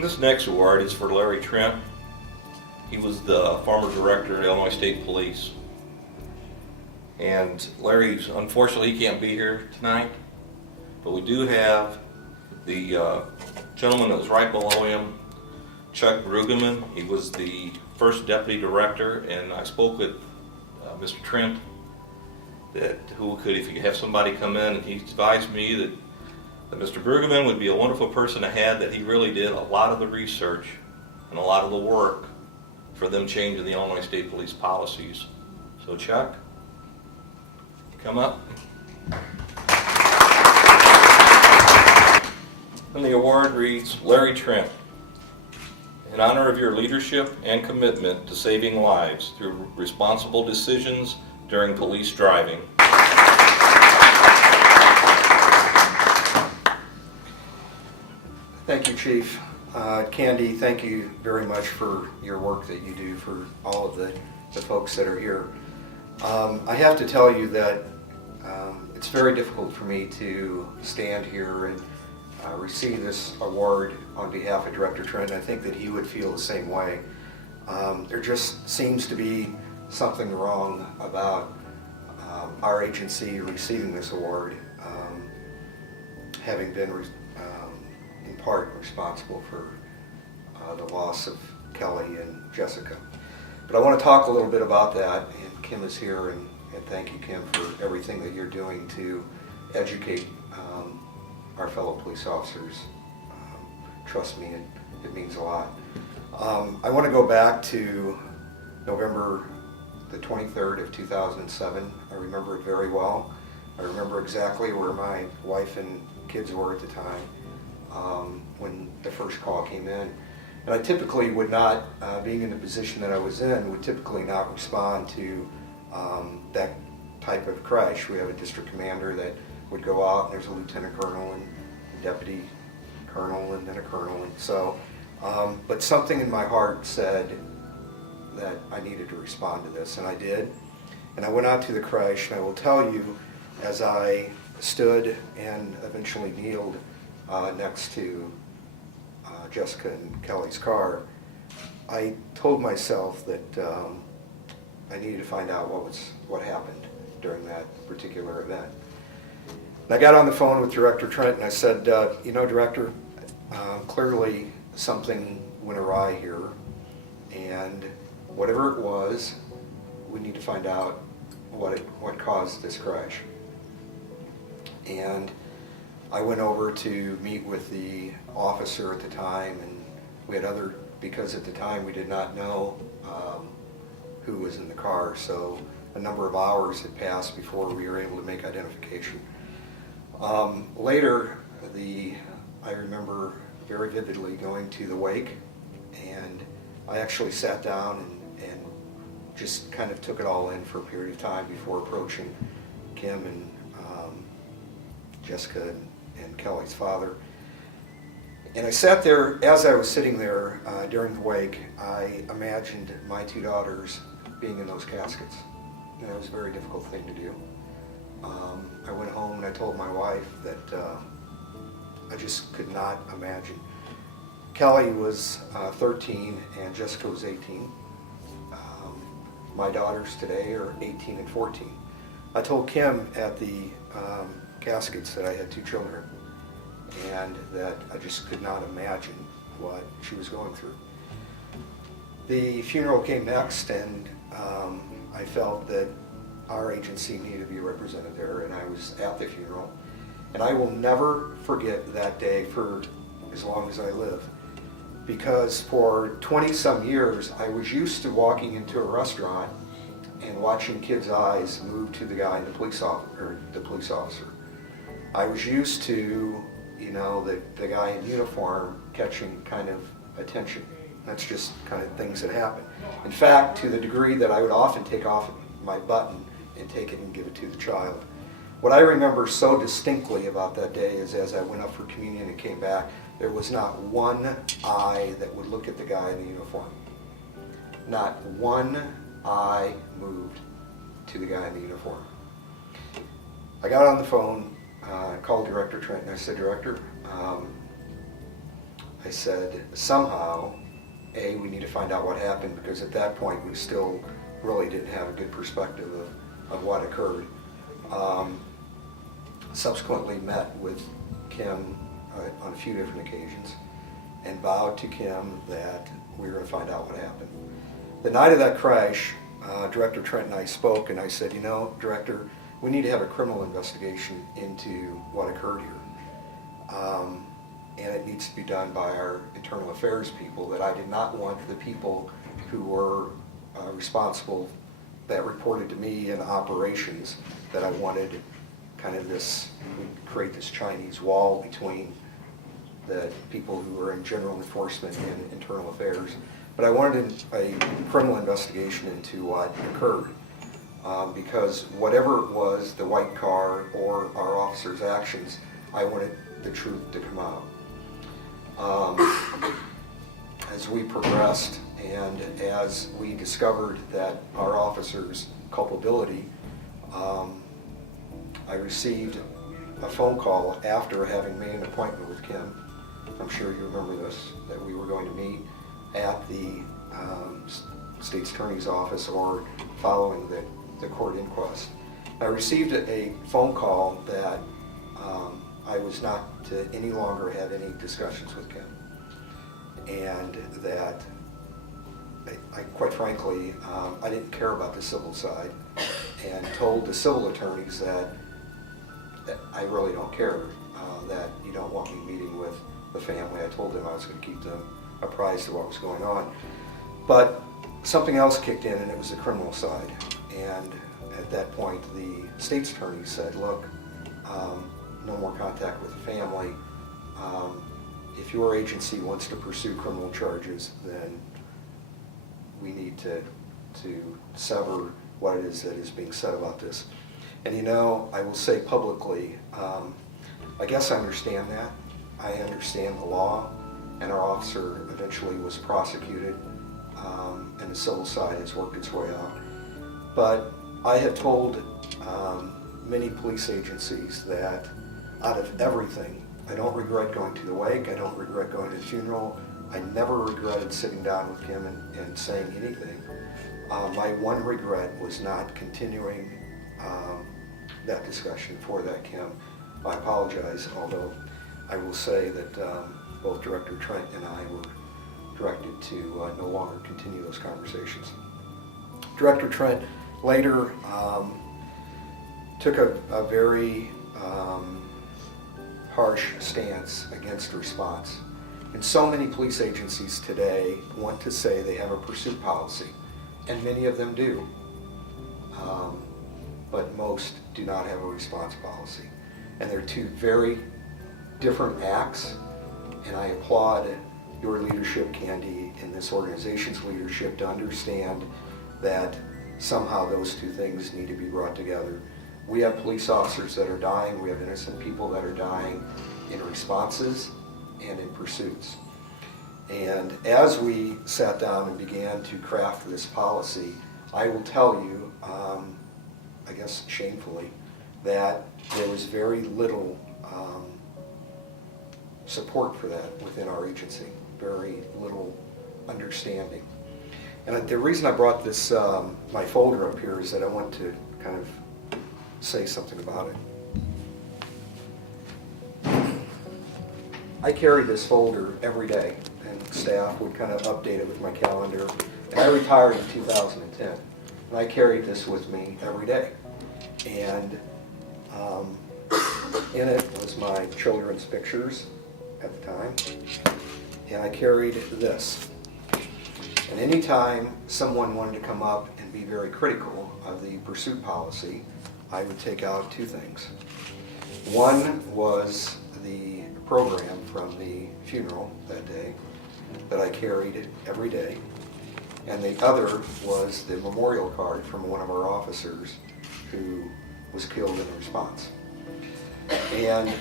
This next award is for Larry Trent. He was the former director of Illinois State Police. And Larry's, unfortunately, he can't be here tonight, but we do have the gentleman that was right below him, Chuck Brueggemann. He was the first deputy director, and I spoke with Mr. Trent that if you could have somebody come in, and he advised me that Mr. Brueggemann would be a wonderful person to have, that he really did a lot of the research and a lot of the work for them changing the Illinois State Police policies. So Chuck, come up. And the award reads, Larry Trent, in honor of your leadership and commitment to saving lives through responsible decisions during police driving. Thank you, Chief. Candy, thank you very much for your work that you do for all of the folks that are here. I have to tell you that it's very difficult for me to stand here and receive this award on behalf of Director Trent. I think that he would feel the same way. There just seems to be something wrong about our agency receiving this award, having been in part responsible for the loss of Kelly and Jessica. But I want to talk a little bit about that, and Kim is here, and thank you, Kim, for everything that you're doing to educate our fellow police officers. Trust me, it means a lot. I want to go back to November the 23rd of 2007. I remember it very well. I remember exactly where my wife and kids were at the time when the first call came in. And I typically would not, being in the position that I was in, would typically not respond to that type of crash. We have a district commander that would go out, and there's a lieutenant colonel and a deputy colonel and then a colonel. And so, but something in my heart said that I needed to respond to this, and I did. And I went out to the crash, and I will tell you, as I stood and eventually kneeled next to Jessica and Kelly's car, I told myself that I needed to find out what happened during that particular event. And I got on the phone with Director Trent and I said, you know, Director, clearly something went awry here, and whatever it was, we need to find out what caused this crash. And I went over to meet with the officer at the time, and we had because at the time we did not know who was in the car, so a number of hours had passed before we were able to make identification. Later, I remember very vividly going to the wake, and I actually sat down and just kind of took it all in for a period of time before approaching Kim and Jessica and Kelly's father. And I sat there, as I was sitting there during the wake, I imagined my two daughters being in those caskets. And it was a very difficult thing to do. I went home and I told my wife that I just could not imagine. Kelly was 13 and Jessica was 18. My daughters today are 18 and 14. I told Kim at the caskets that I had two children and that I just could not imagine what she was going through. The funeral came next, and I felt that our agency needed to be represented there, and I was at the funeral. And I will never forget that day for as long as I live, because for 20-some years I was used to walking into a restaurant and watching kids' eyes move to the guy in the police officer. I was used to, you know, the guy in uniform catching kind of attention. That's just kind of things that happen. In fact, to the degree that I would often take off my button and take it and give it to the child. What I remember so distinctly about that day is as I went up for communion and came back, there was not one eye that would look at the guy in the uniform. Not one eye moved to the guy in the uniform. I got on the phone, called Director Trent, and I said, Director, I said, somehow, we need to find out what happened, because at that point we still really didn't have a good perspective of what occurred. Subsequently met with Kim on a few different occasions and vowed to Kim that we were going to find out what happened. The night of that crash, Director Trent and I spoke, and I said, you know, Director, we need to have a criminal investigation into what occurred here. And it needs to be done by our internal affairs people, that I did not want the people who were responsible, that reported to me in operations, that I wanted kind of this, create this Chinese wall between the people who were in general enforcement and internal affairs. But I wanted a criminal investigation into what occurred, because whatever it was, the white car or our officers' actions, I wanted the truth to come out. As we progressed and as we discovered that our officers' culpability, I received a phone call after having made an appointment with Kim. I'm sure you remember this, that we were going to meet at the state's attorney's office or following the court inquest. I received a phone call that I was not to any longer have any discussions with Kim, and that I quite frankly, I didn't care about the civil side, and told the civil attorneys that I really don't care, that you don't want me meeting with the family. I told them I was going to keep them apprised of what was going on. But something else kicked in, and it was the criminal side. And at that point, the state's attorney said, look, no more contact with the family. If your agency wants to pursue criminal charges, then we need to sever what it is that is being said about this. And you know, I will say publicly, I guess I understand that. I understand the law, and our officer eventually was prosecuted, and the civil side has worked its way out. But I have told many police agencies that out of everything, I don't regret going to the wake, I don't regret going to the funeral, I never regretted sitting down with Kim and saying anything. My one regret was not continuing that discussion for that, Kim. I apologize, although I will say that both Director Trent and I were directed to no longer continue those conversations. Director Trent later took a very harsh stance against response. And so many police agencies today want to say they have a pursuit policy, and many of them do, but most do not have a response policy. And they're two very different acts, and I applaud your leadership, Candy, and this organization's leadership to understand that somehow those two things need to be brought together. We have police officers that are dying, we have innocent people that are dying in responses and in pursuits. And as we sat down and began to craft this policy, I will tell you, I guess shamefully, that there was very little support for that within our agency, very little understanding. And the reason I brought this, my folder up here, is that I want to kind of say something about it. I carry this folder every day, and staff would kind of update it with my calendar. And I retired in 2010, and I carried this with me every day. And in it was my children's pictures at the time, and I carried this. And anytime someone wanted to come up and be very critical of the pursuit policy, I would take out two things. One was the program from the funeral that day that I carried every day, and the other was the memorial card from one of our officers who was killed in response. And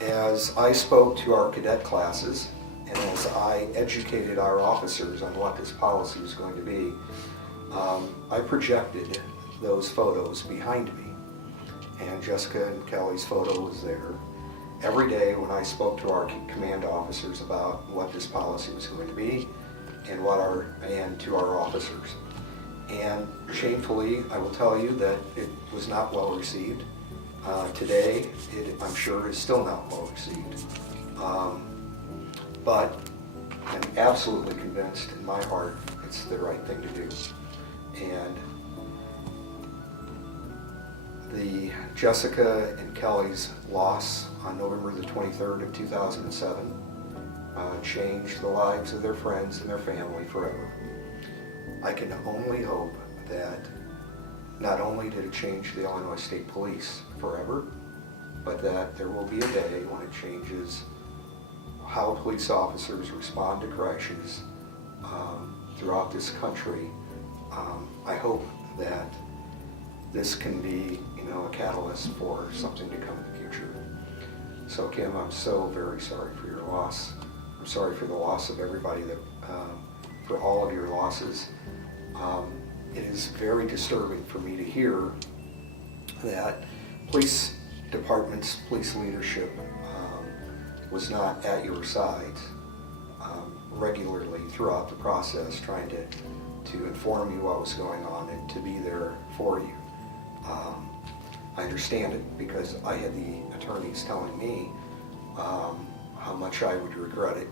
as I spoke to our cadet classes, and as I educated our officers on what this policy was going to be, I projected those photos behind me. And Jessica and Kelly's photo was there, every day when I spoke to our command officers about what this policy was going to be and to our officers. And shamefully, I will tell you that it was not well received. Today, I'm sure, is still not well received. But I'm absolutely convinced in my heart it's the right thing to do. And the Jessica and Kelly's loss on November the 23rd of 2007 changed the lives of their friends and their family forever. I can only hope that not only did it change the Illinois State Police forever, but that there will be a day when it changes how police officers respond to crashes throughout this country. I hope that this can be, a catalyst for something to come in the future. So Kim, I'm so very sorry for your loss. I'm sorry for the loss of everybody for all of your losses. It is very disturbing for me to hear that police departments, police leadership was not at your side regularly throughout the process, trying to inform you what was going on and to be there for you. I understand it because I had the attorneys telling me how much I would regret it,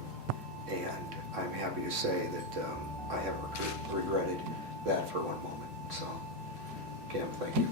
and I'm happy to say that I haven't regretted that for one moment. So, Cam, thank you.